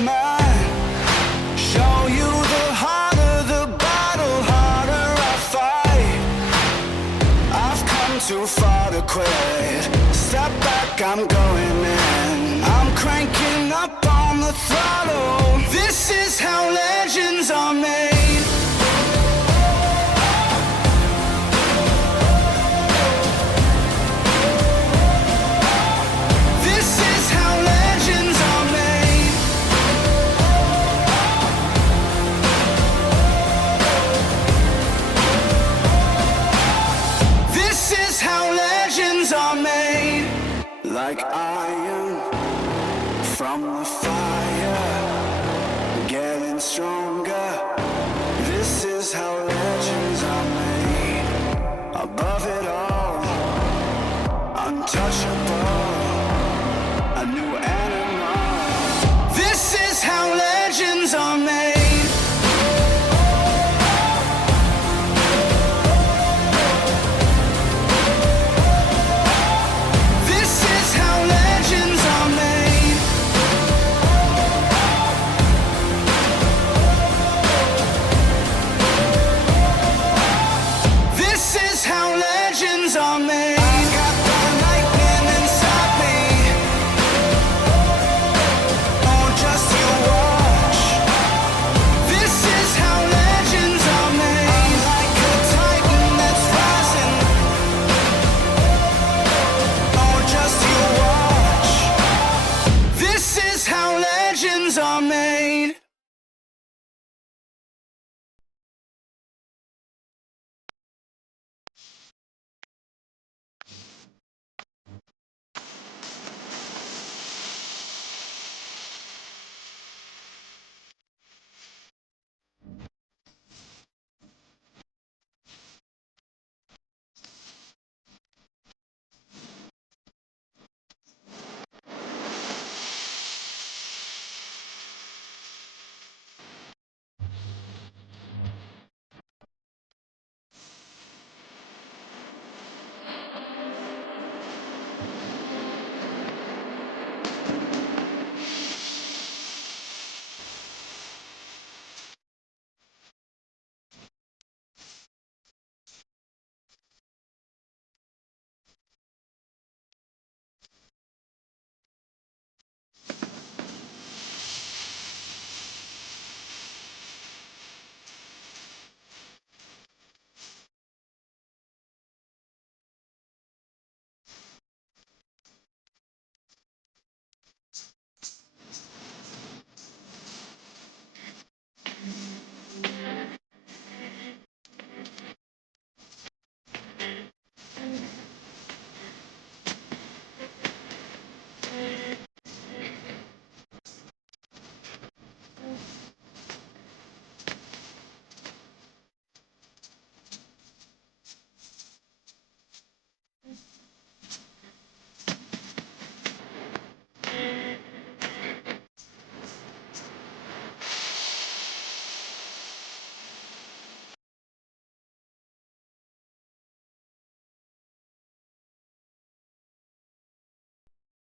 man. Show you the harder the battle, harder I fight. I've come too far to quit. Step back, I'm going in. I'm cranking up on the throttle. This is how legends are made. Like iron from the fire, getting stronger. This is how legends are made. Above it all, untouchable, a new animal. This is how legends are made. Are made.